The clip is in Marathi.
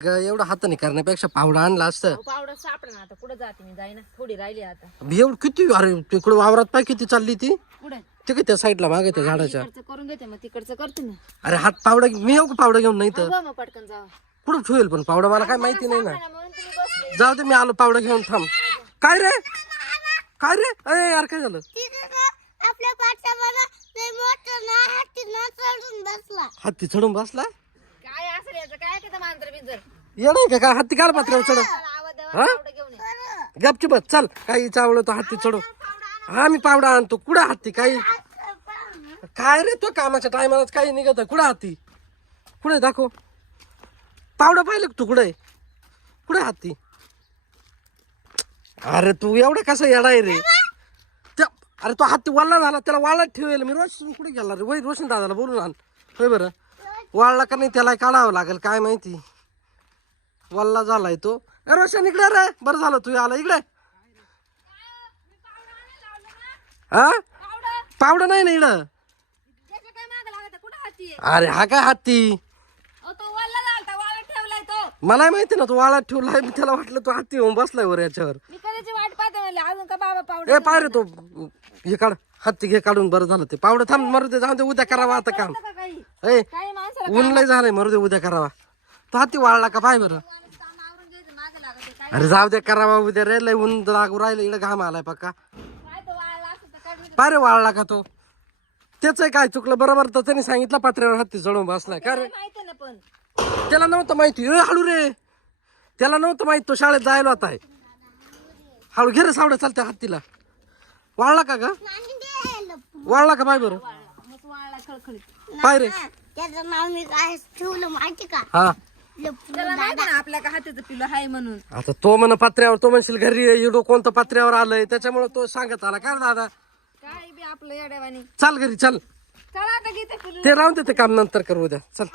एवढं हाताने करण्यापेक्षा पावडा आणला असतं. पावडर सापडा ना आता कुठं जाते मी जाईना थोडी राहिली आता. एवढं किती अरे तिकडे वावरात पाय किती चालली ती कुठे ते काय त्या साईडला मागे त्या झाडाच्या. इकडचं करून घेते मग तिकडचं करते ना. अरे हात पावडा मी येऊ का पावडा घेऊन? नाही तर मग पटकन जावा. कुठं ठेवेल पण पावडा मला काय माहिती नाही ना. म्हणून तुम्ही बसले. जाऊ दे मी आलो पावडा घेऊन. थांब. काय रे काय रे अरे यार काय झालं? आपल्या पाठ्यावर ते मोठं ना चढून बसला. हत्ती चढून बसला? काय असेल याचं काय का मांजर बिंजर येणार का काय? हत्ती काल पात्रावर चढ. हा घेऊन गपची बस चल. काही चावलं तर हत्ती चढू. हा मी पावडा आणतो. कुठं हत्ती? काही काय रे तो कामाच्या टायमालाच काही निघत. कुठं हत्ती? कुठे दाखव पावडा पाहिलं का तू? कुठे कुठे हत्ती? अरे तू एवढा कसा येडा आहे रे? अरे तो हत्ती वाळला झाला त्याला वाळत ठेवेल मी. रोशन कुठे गेला रे? वय रोशन दादाला बोलून आण. होय बरं वाळला का नाही त्याला काढावं लागेल काय माहिती. वल्ला झालाय तो. रोशन इकडे रे. बरं झालं तू आला इकडे. हा पावडा नाही ना इकडं. काय माग लागत कुठं हाती अरे हा काय हत्ती? तो वाला झालता वाळत ठेवलाय तो. मला माहिती ना तू वाळत ठेवलाय. मी त्याला वाटलं तू हत्ती होऊन बसलाय वर याच्यावर. मी कधीची वाट पाहते म्हणले अजून का बाबा पावडर. ए पाय रे तो हे काढ हत्ती घे काढून. बरं झालं ते पावडं. थांब मरू दे जाऊ दे उद्या करावा आता काम. काही ए काही माणसाला ऊन लय झालंय मरू दे उद्या करावा. तो हत्ती वाळला का पाय बरं. काम आवरून घ्यायचं मागे लागत काय अरे जाऊ दे करावा उद्या रे. लय ऊन लागू राहिलं इकडे घाम आलाय पक्का. काय तो वाळला असं तर काढून पाय रे वाळला का तो? त्याच काय चुकलं बरोबर तर त्याने सांगितलं पत्र्यावर हत्ती चढून बसलाय का रे. माहिती ना पण त्याला नव्हतं माहिती. ए हळू रे. त्याला नव्हतं माहिती तो शाळेत जायला होता. हळू घे रे सावड्या चालत्या हत्तीला. वाळला का ग? वाळला का पाय बरं. मग वाळला खळखळीत. पाय रे. त्याचं नाव मी काय ठेवलं माहिती का? हा त्याला माहिती ना आपल्या का हातीचं पिलं हाय म्हणून. आता तो म्हण पत्र्यावर. तो म्हणशील घरी इडो कोणतं पत्र्यावर आलंय त्याच्यामुळे तो सांगत आला का रे दादा. काय बी आपलं येड्यावानी. चाल घरी चल. चला आता घेते पिल्लू. ते राहून दे ते काम नंतर करू उद्या चल.